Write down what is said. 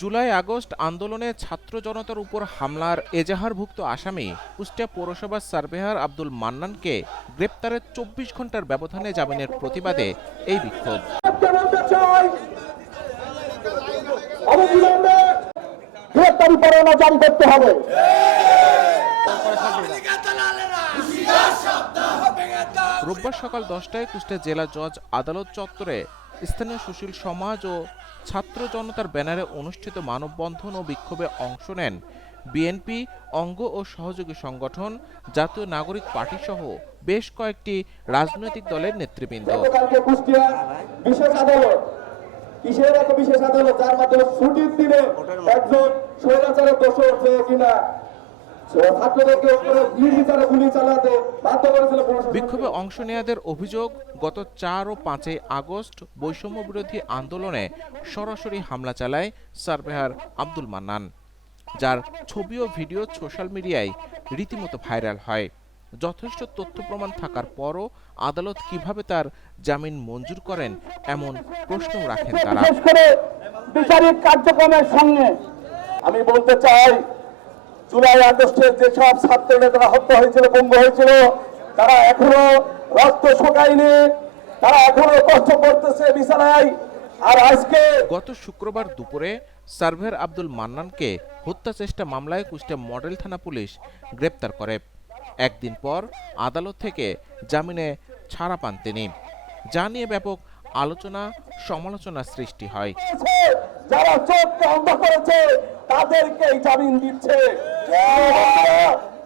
July August আন্দোলনে ছাত্র জনতার উপর হামলার এজাহারভুক্ত আসামি কুষ্টিয়া পৌরসভার সার্ভেয়ার আব্দুল মান্নানকে গ্রেপ্তারের চব্বিশ ঘণ্টার ব্যবধানে জামিনের প্রতিবাদে এই বিক্ষোভ। গ্রেপ্তারি পরোয়ানা জারি করতে হবে। রোববার সকাল দশটায় কুষ্টিয়া জেলা জজ আদালত চত্বরে স্থানীয় সুশীল সমাজ ও ছাত্র জনতার ব্যানারে অনুষ্ঠিত মানববন্ধন ও বিক্ষোভে অংশ নেন বিএনপি, অঙ্গ ও সহযোগী সংগঠন, জাতীয় নাগরিক পার্টি সহ বেশ কয়েকটি রাজনৈতিক দলের নেতৃবৃন্দ। কিসের এত বিশেষ আদালত? মাধ্যমে ছুটির দিনে একজন কিনা বিক্ষোভে অংশ নেওয়াদের অভিযোগ গত চার ও পাঁচই আগস্ট বৈষম্য বিরোধী আন্দোলনে সরাসরি হামলা চালায় সার্ভেহার আব্দুল মান্নান যার ছবি ও ভিডিও সোশ্যাল মিডিয়ায় রীতিমতো ভাইরাল হয়। যথেষ্ট তথ্য প্রমাণ থাকার পরও আদালত কীভাবে তার জামিন মঞ্জুর করেন এমন প্রশ্ন রাখেন তারা। বিশেষ করে বিচারিক কার্যক্রমের সঙ্গে। আমি বলতে চাই জুলাই আগস্টে যেসব ছাত্র নেতারা হত্যা হয়েছিল বঙ্গ হয়েছিল তারা এখনও রক্ত শোকায়নি তারা এখনও কষ্ট করতেছে বিছানায়। আর আজকে গত শুক্রবার দুপুরে সার্ভের আব্দুল মান্নানকে হত্যা চেষ্টা মামলায় কুষ্টিয়া মডেল থানা পুলিশ গ্রেপ্তার করে। একদিন পর আদালত থেকে জামিনে ছাড়া পান তিনি। যা নিয়ে ব্যাপক আলোচনা সমালোচনা সৃষ্টি হয়। যারা চোখকে অন্ধ করেছে তাদেরকে জামিন দিচ্ছে। 와!